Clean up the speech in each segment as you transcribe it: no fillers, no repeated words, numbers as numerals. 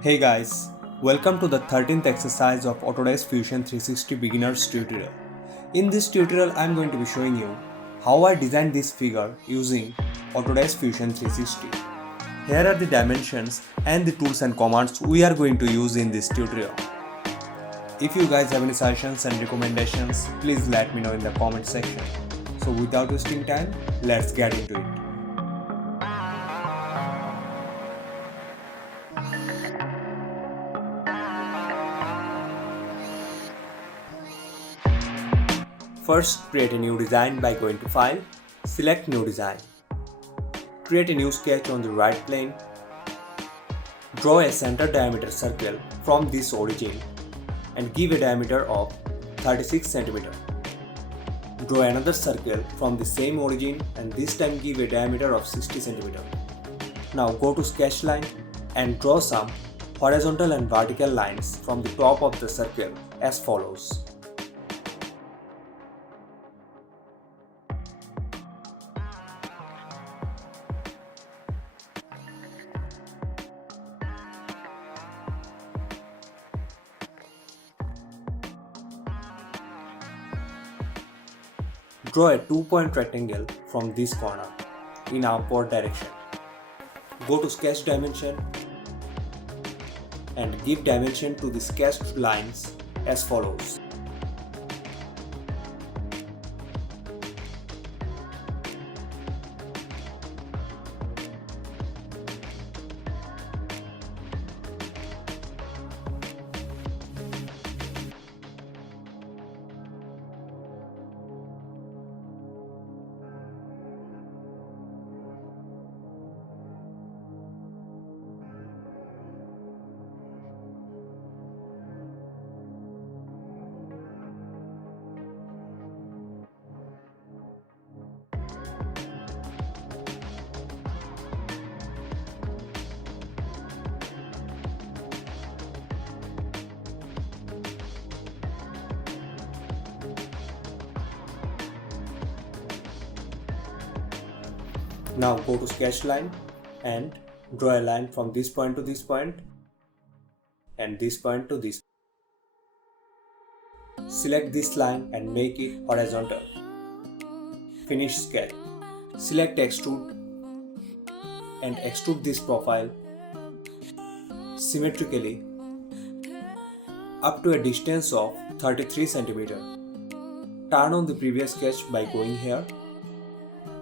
Hey guys, welcome to the 13th exercise of Autodesk Fusion 360 Beginners tutorial. In this tutorial, I am going to be showing you how I designed this figure using Autodesk Fusion 360. Here are the dimensions and the tools and commands we are going to use in this tutorial. If you guys have any suggestions and recommendations, please let me know in the comment section. So without wasting time, let's get into it. First, create a new design by going to File, select New Design. Create a new sketch on the right plane. Draw a center diameter circle from this origin and give a diameter of 36 cm. Draw another circle from the same origin and this time give a diameter of 60 cm. Now go to sketch line and draw some horizontal and vertical lines from the top of the circle as follows. Draw a 2-point rectangle from this corner in upward direction. Go to sketch dimension and give dimension to the sketched lines as follows. Now go to sketch line and draw a line from this point to this point and this point to this. Select this line and make it horizontal. Finish sketch. Select extrude and extrude this profile symmetrically up to a distance of 33 cm. Turn on the previous sketch by going here.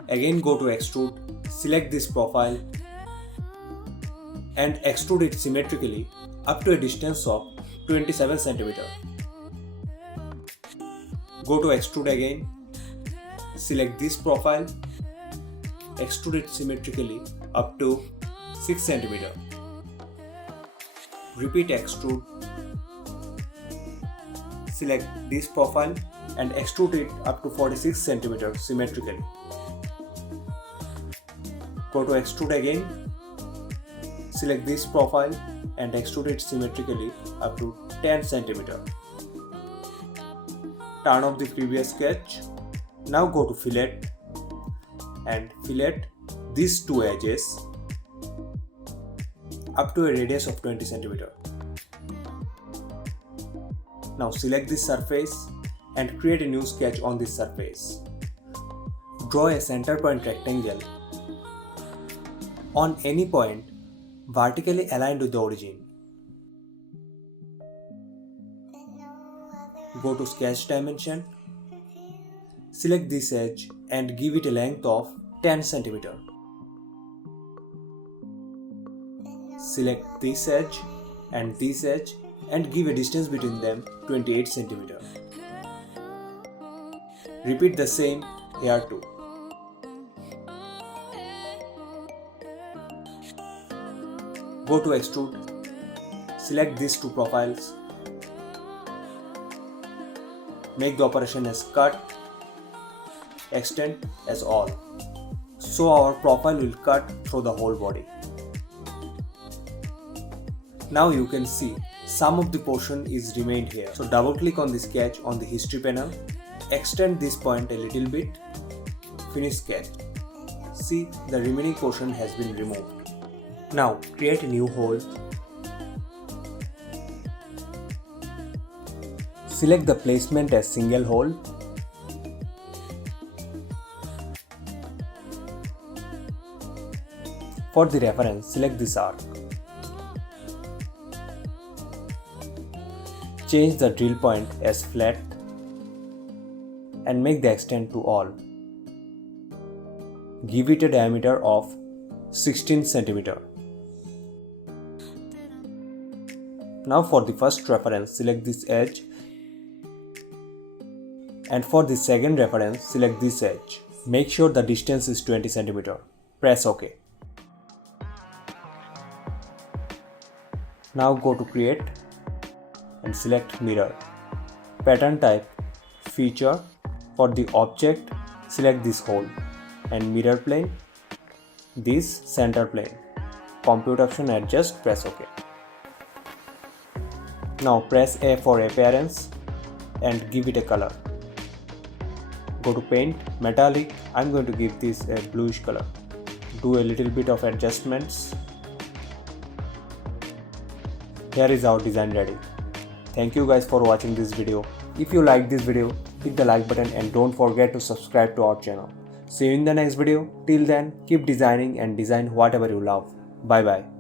Again go to extrude, select this profile and extrude it symmetrically up to a distance of 27 cm. Go to extrude again, select this profile, extrude it symmetrically up to 6 cm. Repeat extrude, select this profile and extrude it up to 46 cm symmetrically. Go to extrude again, select this profile and extrude it symmetrically up to 10 cm. Turn off the previous sketch. Now go to fillet and fillet these two edges up to a radius of 20 cm. Now select this surface and create a new sketch on this surface. Draw a center point rectangle on any point vertically aligned with the origin. Go to sketch dimension, select this edge and give it a length of 10 cm. Select this edge and give a distance between them 28 cm. Repeat the same here too. Go to extrude, select these two profiles, make the operation as cut, extend as all. So our profile will cut through the whole body. Now you can see some of the portion is remained here. So double click on the sketch on the history panel, extend this point a little bit, finish sketch. See, the remaining portion has been removed. Now create a new hole Select the placement as single hole. For the reference, select this arc. Change the drill point as flat and make the extend to all. Give it a diameter of 16 cm. Now for the first reference, select this edge, and for the second reference, select this edge. Make sure the distance is 20 cm. Press OK. Now go to Create and select Mirror. Pattern type, Feature. For the object, select this hole and mirror plane, this center plane. Compute option, adjust, press OK. Now press A for appearance and give it a color. Go to Paint, Metallic. I'm going to give this a bluish color. Do a little bit of adjustments. Here is our design ready. Thank you guys for watching this video. If you like this video, hit the like button and don't forget to subscribe to our channel. See you in the next video. Till then, keep designing and design whatever you love. Bye bye.